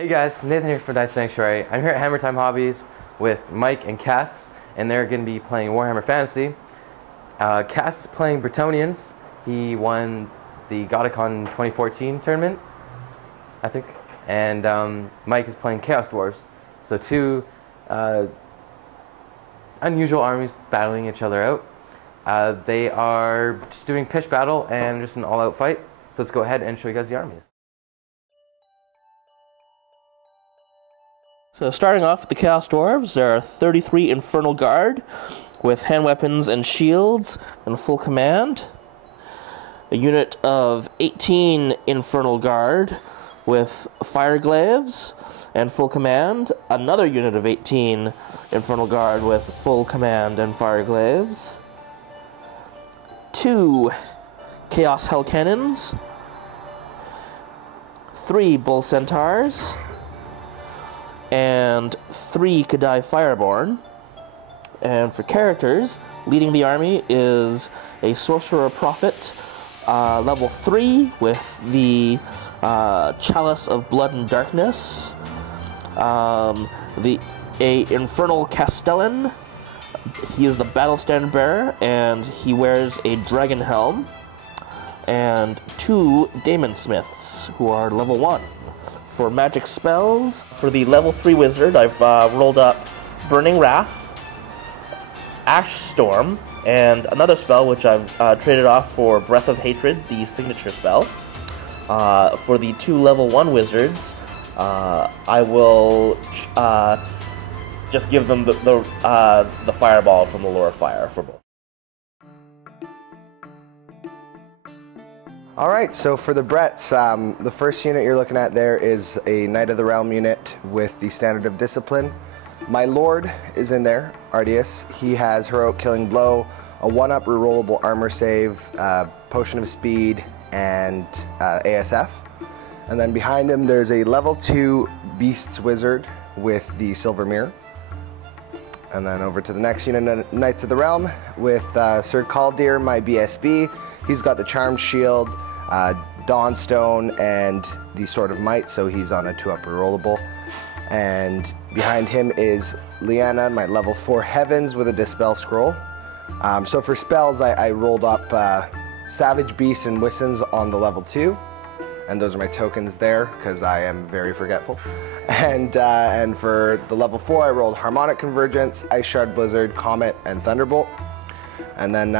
Hey guys, Nathan here from Dice Sanctuary. I'm here at Hammer Time Hobbies with Mike and Kas, and they're going to be playing Warhammer Fantasy. Kas is playing Bretonnians. He won the Godicon 2014 tournament, I think, and Mike is playing Chaos Dwarves. So two unusual armies battling each other out. They are just doing pitch battle and just an all-out fight. So let's go ahead and show you guys the armies. So starting off with the Chaos Dwarves, there are 33 Infernal Guard with hand weapons and shields and full command. A unit of 18 Infernal Guard with fire glaives and full command. Another unit of 18 Infernal Guard with full command and fire glaives. 2 Chaos Hell Cannons. 3 Bull Centaurs. And 3 Kadai Fireborn. And for characters, leading the army is a Sorcerer Prophet, level 3 with the Chalice of Blood and Darkness. A Infernal Castellan. He is the Battle Standard Bearer, and he wears a Dragon Helm. And 2 Daemon Smiths, who are level 1. For magic spells, for the level 3 wizard, I've rolled up Burning Wrath, Ash Storm, and another spell which I've traded off for Breath of Hatred, the signature spell. For the 2 level 1 wizards, I will just give them the Fireball from the Lore of Fire for both. Alright, so for the Bretts, the first unit you're looking at there is a Knight of the Realm unit with the Standard of Discipline. My Lord is in there, Ardius. He has Heroic Killing Blow, a 1-up rerollable armor save, Potion of Speed, and ASF. And then behind him there's a level 2 Beasts Wizard with the Silver Mirror. And then over to the next unit, Knights of the Realm, with Sir Caldir, my BSB. He's got the Charmed Shield, Dawnstone, and the Sword of Might, so he's on a 2-up rerollable. And behind him is Liana, my level 4 Heavens, with a Dispel Scroll. So for spells, I rolled up Savage Beasts and Wissons on the level 2. And those are my tokens there, because I am very forgetful. And for the level 4, I rolled Harmonic Convergence, Ice Shard Blizzard, Comet, and Thunderbolt. And then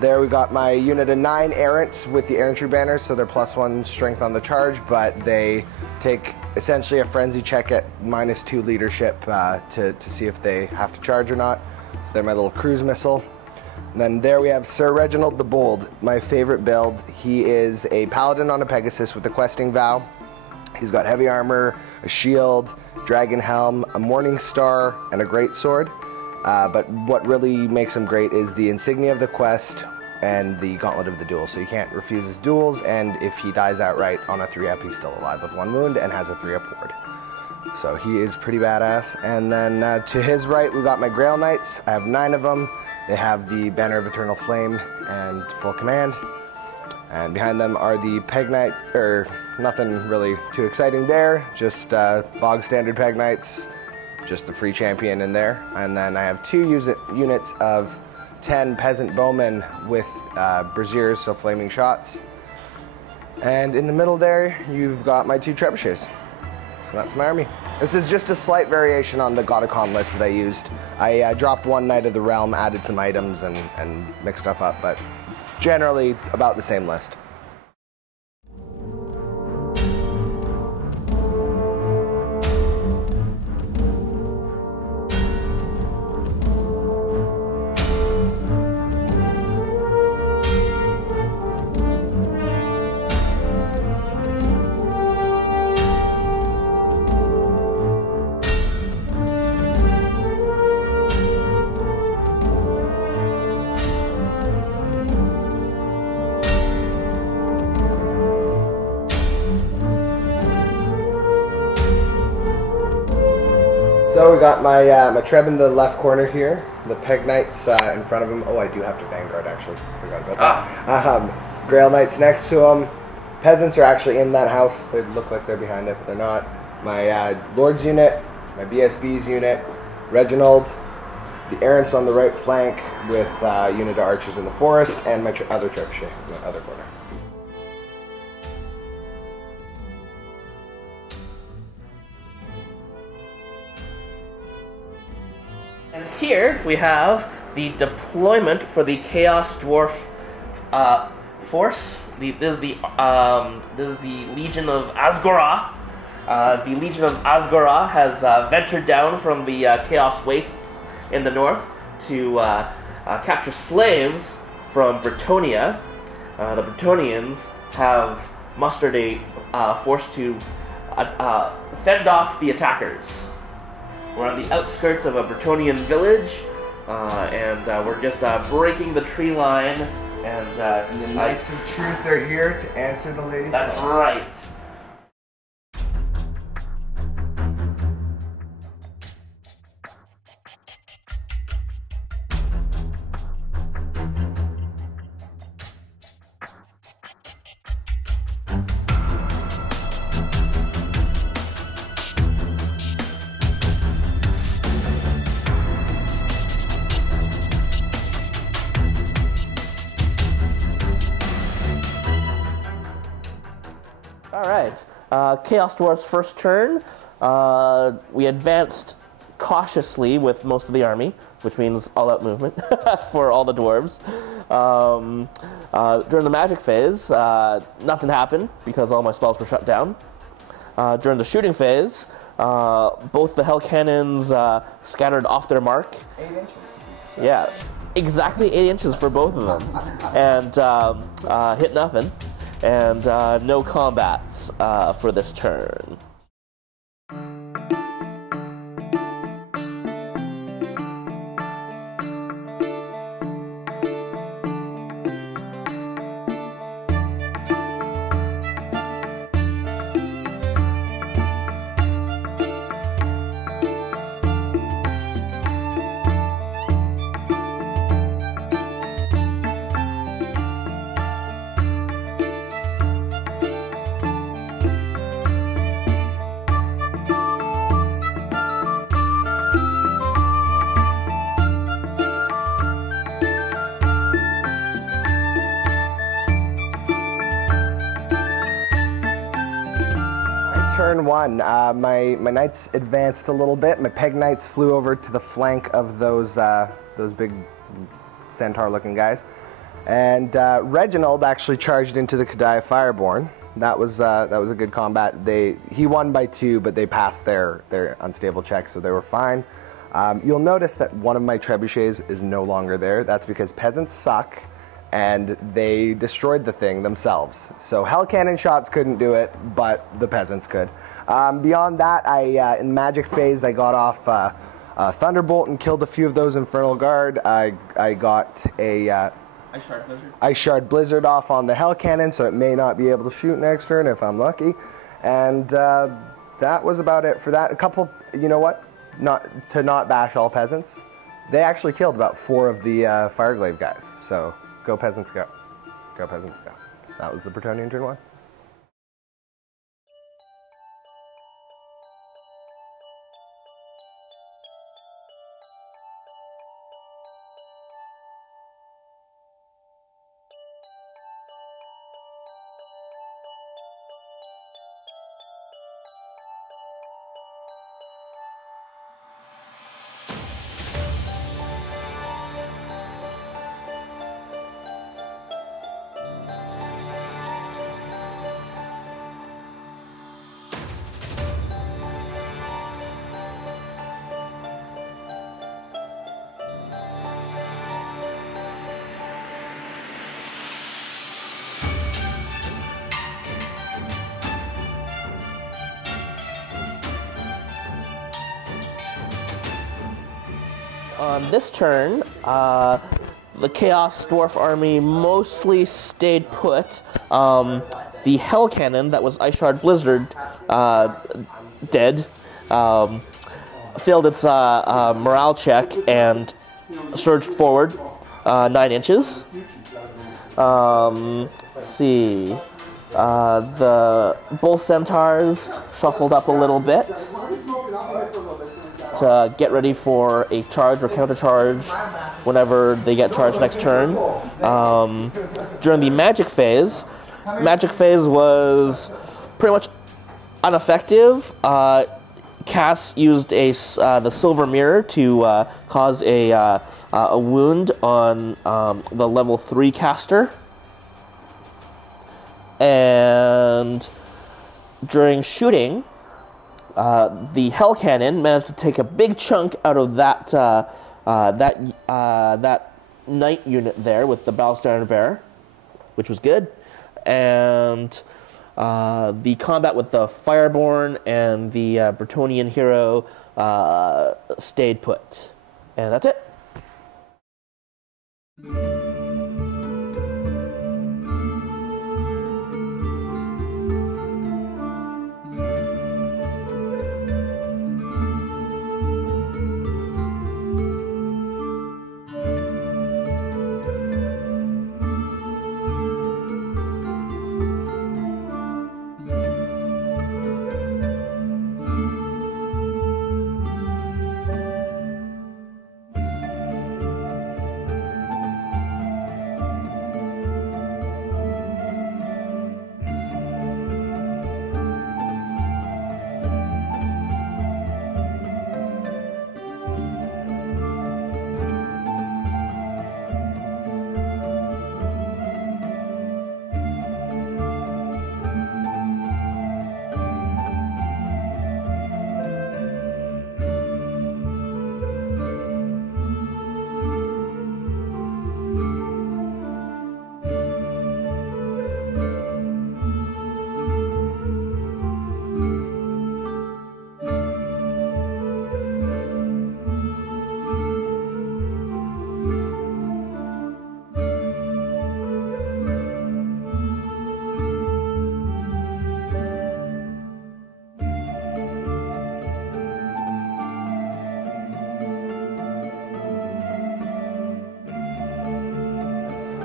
there we got my unit of 9 Errants with the Errantry banners, so they're +1 strength on the charge, but they take essentially a frenzy check at -2 leadership to see if they have to charge or not. So they're my little cruise missile. And then there we have Sir Reginald the Bold, my favorite build. He is a paladin on a Pegasus with the Questing Vow. He's got heavy armor, a shield, dragon helm, a morning star, and a great sword. But what really makes him great is the insignia of the quest and the gauntlet of the duel. So you can't refuse his duels, and if he dies outright on a 3-up, he's still alive with 1 wound and has a 3-up ward. So he is pretty badass. And then to his right, we got my Grail Knights. I have 9 of them. They have the Banner of Eternal Flame and full command. And behind them are the Peg Knight, nothing really too exciting there, just bog standard Peg Knights. Just the free champion in there. And then I have 2 units of 10 peasant bowmen with braziers, so flaming shots. And in the middle there, you've got my 2 trebuchets. So that's my army. This is just a slight variation on the Godicon list that I used. I dropped 1 Knight of the Realm, added some items, and mixed stuff up, but it's generally about the same list. So we got my Treb in the left corner here, the Peg Knights in front of him. Oh, I do have to Vanguard actually, forgot about that. Grail Knights next to him. Peasants are actually in that house. They look like they're behind it, but they're not. My Lord's unit, my BSB's unit, Reginald, the errants on the right flank with a unit of archers in the forest, and my other trebuchet in the other corner. And here we have the deployment for the Chaos Dwarf force. This is the Legion of Asgora. The Legion of Asgora has ventured down from the Chaos Wastes in the north to capture slaves from Bretonnia. The Bretonians have mustered a force to fend off the attackers. We're on the outskirts of a Bretonnian village, and we're just breaking the tree line. And the Knights of Truth are here to answer the ladies' That's call. right. Alright, Chaos Dwarf's first turn, we advanced cautiously with most of the army, which means all-out movement for all the dwarves. During the magic phase, nothing happened because all my spells were shut down. During the shooting phase, both the hell cannons scattered off their mark. 8 inches. Yeah, exactly 8 inches for both of them, and hit nothing. And no combats for this turn. Turn one, my knights advanced a little bit. My peg knights flew over to the flank of those big centaur-looking guys, and Reginald actually charged into the Kadai Fireborn. That was a good combat. He won by 2, but they passed their unstable check, so they were fine. You'll notice that one of my trebuchets is no longer there. That's because peasants suck, and they destroyed the thing themselves. So hell cannon shots couldn't do it, but the peasants could. Beyond that, in magic phase, I got off Thunderbolt and killed a few of those Infernal Guard. I got a Ice Shard Blizzard off on the hell cannon, so it may not be able to shoot next turn if I'm lucky. And that was about it for that. A couple, you know what? Not bash all peasants. They actually killed about 4 of the Fireglaive guys. So go peasants, go. Go peasants, go. That was the Bretonnian turn 1. On this turn, the Chaos Dwarf army mostly stayed put. The Hell Cannon that was Ice Shard Blizzard dead failed its morale check and surged forward 9 inches. Let's see. The bull centaurs shuffled up a little bit to get ready for a charge or counter charge whenever they get charged next turn. During the magic phase was pretty much ineffective. Kas used the silver mirror to cause a wound on the level 3 caster. And during shooting, the Hell Cannon managed to take a big chunk out of that knight unit there with the Battle Standard Bearer, which was good. And the combat with the Fireborn and the Bretonnian hero stayed put. And that's it.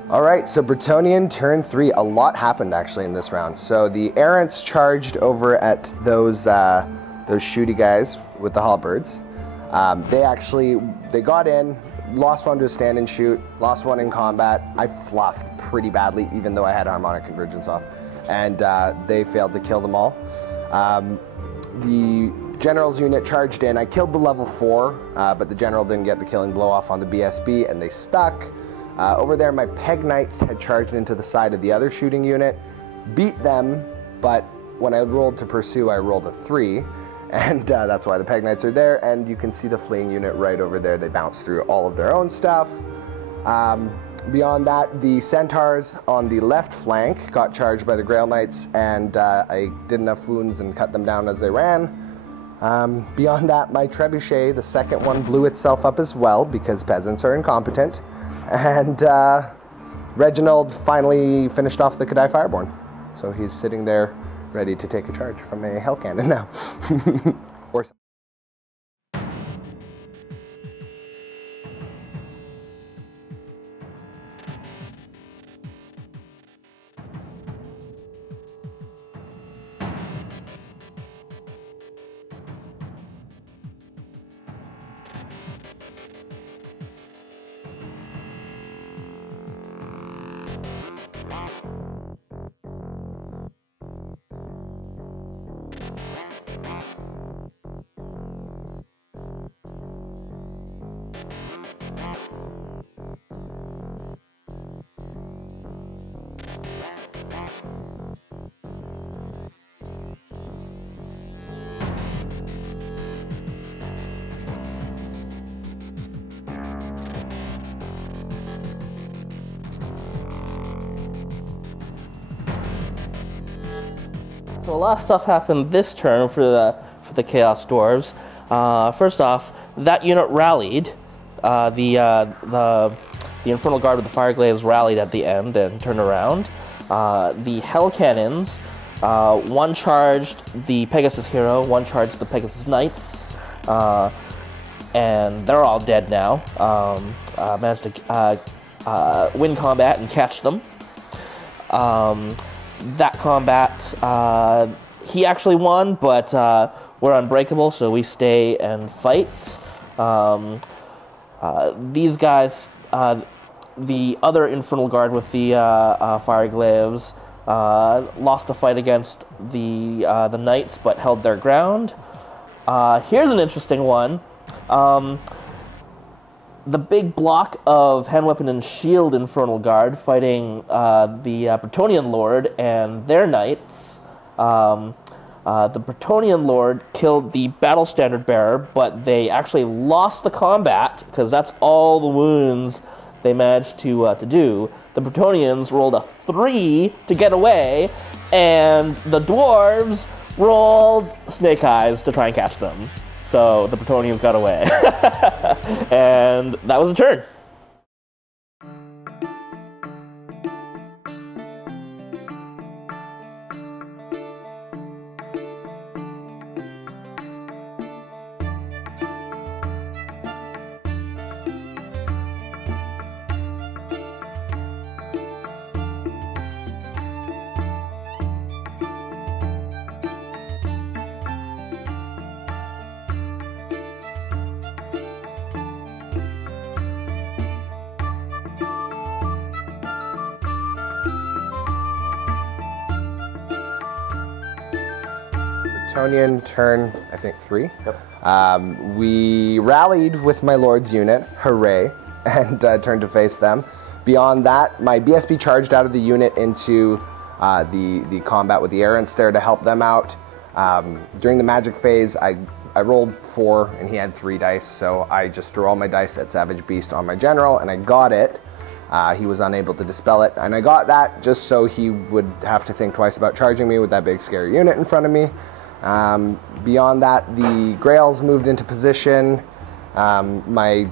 All right, so Bretonnian turn 3, a lot happened actually in this round. So the errants charged over at those shooty guys with the halberds. They got in, lost one to a stand and shoot, lost one in combat. I fluffed pretty badly, even though I had harmonic convergence off, and they failed to kill them all. The general's unit charged in. I killed the level 4, but the general didn't get the killing blow off on the BSB, and they stuck. Over there, my Peg Knights had charged into the side of the other shooting unit, beat them, but when I rolled to pursue, I rolled a 3, and that's why the Peg Knights are there, and you can see the fleeing unit right over there. They bounced through all of their own stuff. Beyond that, the Centaurs on the left flank got charged by the Grail Knights, and I did enough wounds and cut them down as they ran. Beyond that, my Trebuchet, the second one, blew itself up as well, because peasants are incompetent. And Reginald finally finished off the Kadai Fireborn. So he's sitting there ready to take a charge from a Hell Cannon now. Or So a lot of stuff happened this turn for the Chaos Dwarves. First off, that unit rallied. The Infernal Guard with the Fireglaves rallied at the end and turned around. The Hell Cannons, one charged the Pegasus Hero, one charged the Pegasus Knights, and they're all dead now. Managed to win combat and catch them. that combat, he actually won, but we're unbreakable, so we stay and fight. These guys, the other Infernal Guard with the fire glaives, lost the fight against the knights, but held their ground. Here's an interesting one. The big block of hand, weapon, and shield Infernal Guard fighting the Bretonnian Lord and their knights. The Bretonnian Lord killed the battle standard bearer, but they actually lost the combat because that's all the wounds they managed to do. The Bretonnians rolled a 3 to get away, and the Dwarves rolled snake eyes to try and catch them. So the Bretonnians got away. And that was a turn. Bretonnian turn, I think 3. Yep. We rallied with my lord's unit, hooray, and turned to face them. Beyond that, my BSB charged out of the unit into the combat with the errants there to help them out. During the magic phase, I rolled 4 and he had 3 dice, so I just threw all my dice at Savage Beast on my general and I got it. He was unable to dispel it, and I got that just so he would have to think twice about charging me with that big scary unit in front of me. Beyond that, the Grails moved into position. My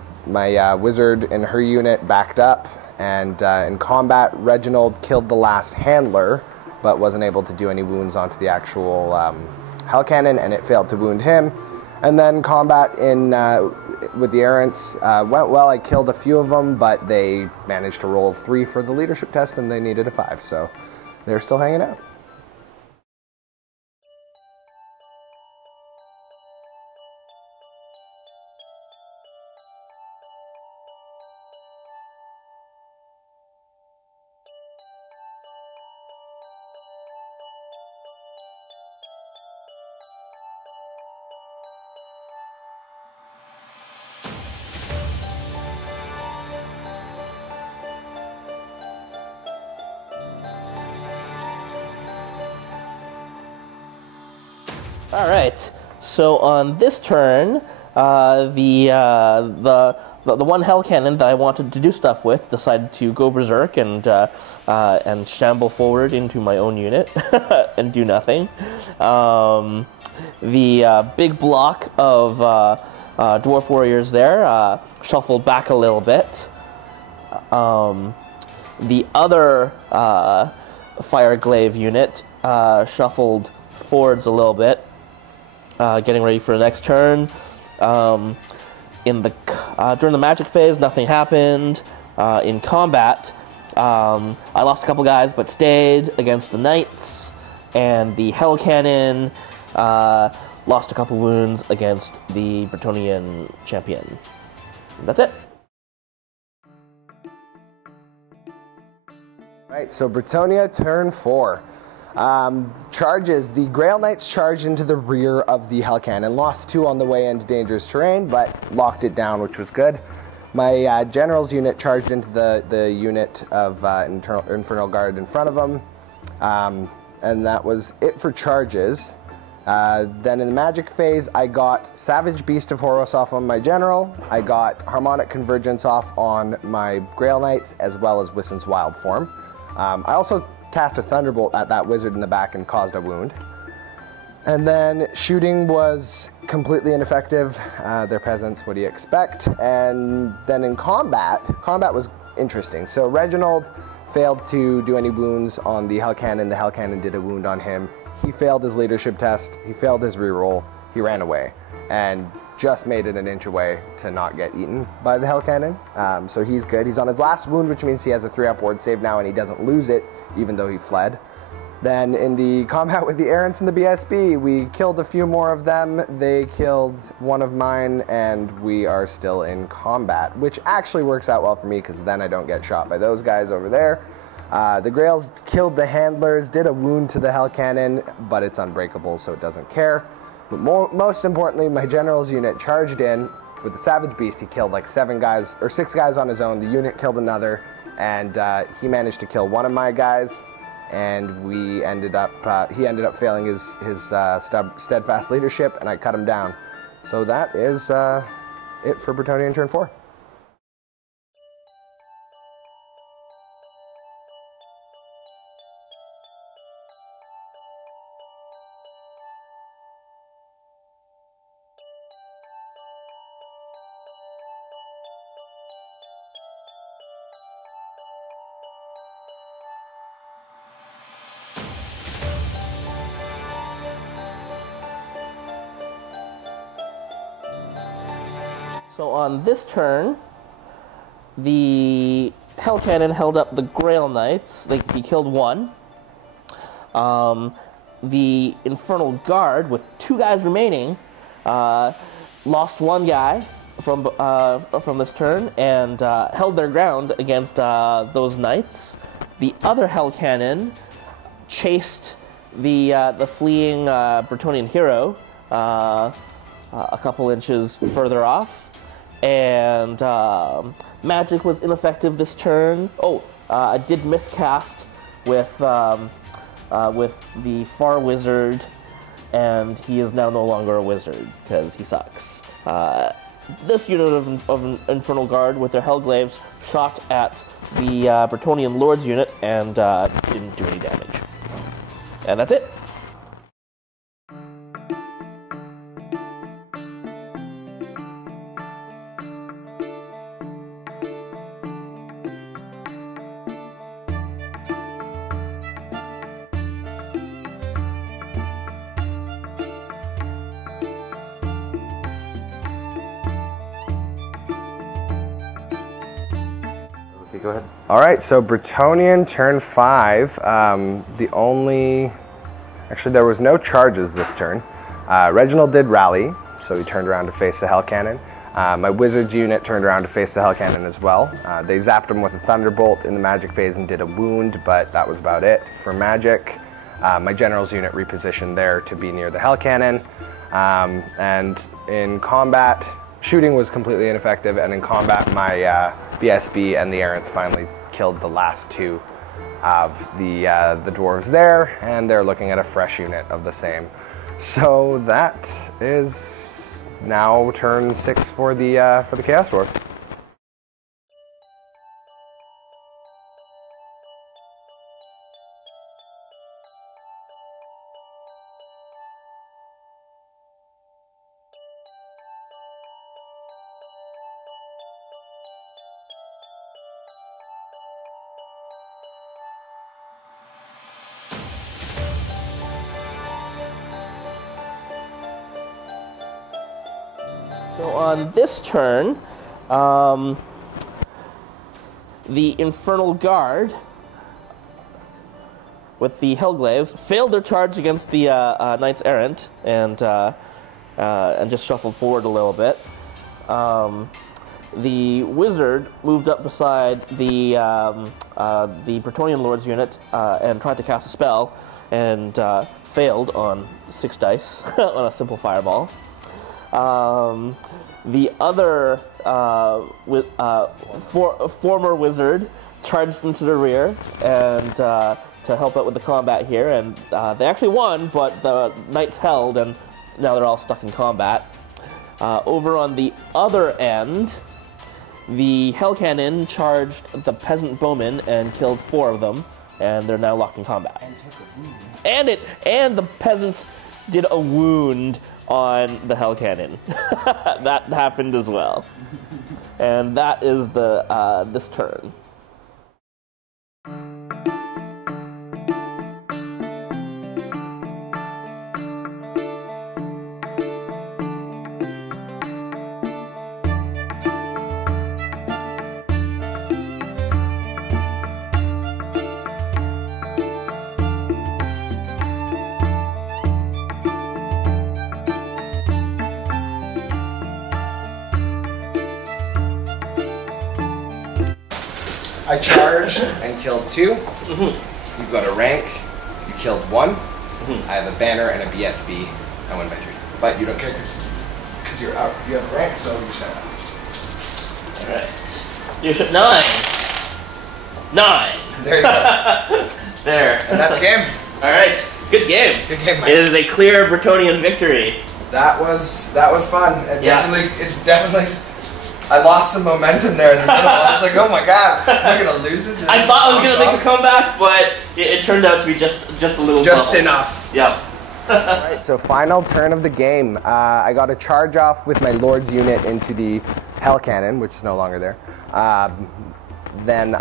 wizard and her unit backed up, and in combat, Reginald killed the last handler, but wasn't able to do any wounds onto the actual hell cannon, and it failed to wound him. And then combat with the errants went well. I killed a few of them, but they managed to roll 3 for the leadership test, and they needed a 5, so they're still hanging out. All right. So on this turn, the one hell cannon that I wanted to do stuff with decided to go berserk and shamble forward into my own unit and do nothing. The big block of dwarf warriors there shuffled back a little bit. The other fire glaive unit shuffled forwards a little bit, getting ready for the next turn. During the magic phase, nothing happened. In combat, I lost a couple guys, but stayed against the knights, and the hell cannon lost a couple wounds against the Bretonnian champion. That's it. Right, so Bretonnia, turn 4. Charges. The Grail Knights charged into the rear of the hell cannon. Lost 2 on the way into dangerous terrain, but locked it down, which was good. My general's unit charged into the unit of Infernal Guard in front of them. And that was it for charges. Then in the magic phase, I got Savage Beast of Horus off on my general. I got Harmonic Convergence off on my Grail Knights, as well as Wissen's Wild Form. I also cast a Thunderbolt at that wizard in the back and caused a wound. And then shooting was completely ineffective. They're peasants, what do you expect? And then in combat was interesting. So Reginald failed to do any wounds on the hell cannon. The hell cannon did a wound on him. He failed his leadership test. He failed his reroll. He ran away and just made it an inch away to not get eaten by the hell cannon. So he's good. He's on his last wound, which means he has a 3 upward save now, and he doesn't lose it, even though he fled. Then in the combat with the Errants and the BSB, we killed a few more of them. They killed one of mine, and we are still in combat, which actually works out well for me because then I don't get shot by those guys over there. The Grails killed the Handlers, did a wound to the Hell Cannon, but it's unbreakable, so it doesn't care. But most importantly, my General's unit charged in with the Savage Beast. He killed like 6 guys on his own. The unit killed another, and he managed to kill one of my guys. And he ended up failing his steadfast leadership, and I cut him down. So that is it for Bretonnia turn 4. So on this turn, the Hell Cannon held up the Grail Knights. He killed one. The Infernal Guard, with 2 guys remaining, lost 1 guy from this turn and held their ground against those knights. The other Hell Cannon chased the fleeing Bretonnian hero a couple inches further off. And magic was ineffective this turn. I did miscast with the Far Wizard, and he is now no longer a wizard because he sucks. This unit of Infernal Guard with their Hellglaives shot at the Bretonnian Lord's unit and didn't do any damage. And that's it. Go ahead. All right, so Bretonnian turn 5. Actually, there was no charges this turn. Reginald did rally, so he turned around to face the Hell Cannon. My Wizards unit turned around to face the Hell Cannon as well. They zapped him with a Thunderbolt in the magic phase and did a wound, but that was about it for magic. My General's unit repositioned there to be near the Hell Cannon. And in combat, shooting was completely ineffective, and in combat, my BSB and the Errants finally killed the last 2 of the Dwarves there, and they're looking at a fresh unit of the same. So that is now turn 6 for the Chaos Dwarfs. So on this turn, the Infernal Guard with the Hellglaives failed their charge against the Knights Errant and just shuffled forward a little bit. The Wizard moved up beside the Bretonnian Lord's unit and tried to cast a spell and failed on 6 dice on a simple fireball. The other former wizard charged into the rear and to help out with the combat here, and they actually won, but the knights held, and now they're all stuck in combat. Over on the other end, the Hell Cannon charged the peasant bowmen and killed 4 of them, and they're now locked in combat. And the peasants did a wound on the Hell Cannon. That happened as well. And that is this turn. I charged and killed 2. You've got a rank. You killed 1. I have a banner and a BSB. I won by 3. But you don't care because you're out. You have a rank, so you're set fast. All right. You should 9. 9. There you go. There. And that's game. All right. Good game. Good game, Mike. It is a clear Bretonnian victory. That was fun. It definitely. I lost some momentum there in the middle. I was like, oh my god, I'm gonna lose this. I thought I was gonna make a comeback, but it turned out to be just a little. Just bubble. enough. Yeah. Alright, so final turn of the game. I got a charge off with my Lord's unit into the Hell Cannon, which is no longer there. Then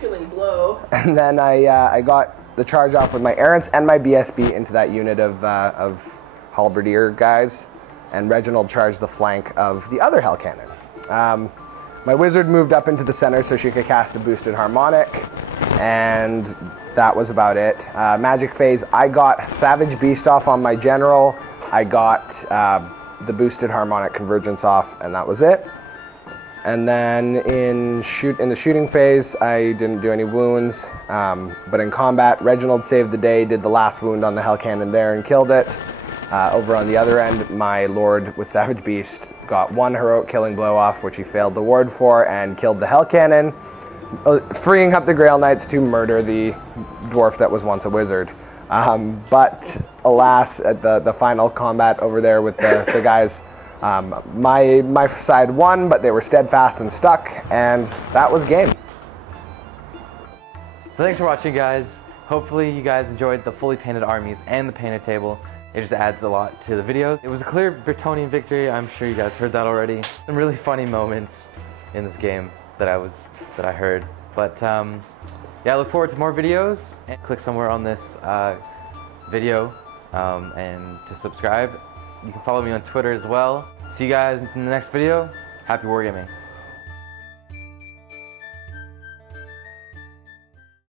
killing blow. And then I got the charge off with my Errants and my BSB into that unit of Halberdier guys, and Reginald charged the flank of the other Hell Cannon. My wizard moved up into the center so she could cast a boosted harmonic, and that was about it. Magic phase, I got Savage Beast off on my general. I got the boosted harmonic convergence off, and that was it. And then in the shooting phase, I didn't do any wounds, but in combat, Reginald saved the day, did the last wound on the Hell Cannon there and killed it. Over on the other end, my Lord with Savage Beast got 1 heroic killing blow off, which he failed the ward for, and killed the Hell Cannon, freeing up the Grail Knights to murder the dwarf that was once a wizard. But alas, at the final combat over there with the guys, my side won, but they were steadfast and stuck, and that was game. So thanks for watching, guys. Hopefully you guys enjoyed the fully painted armies and the painted table. It just adds a lot to the videos. It was a clear Bretonnian victory. I'm sure you guys heard that already. Some really funny moments in this game that I heard. But yeah, I look forward to more videos. And click somewhere on this video and to subscribe. You can follow me on Twitter as well. See you guys in the next video. Happy wargaming.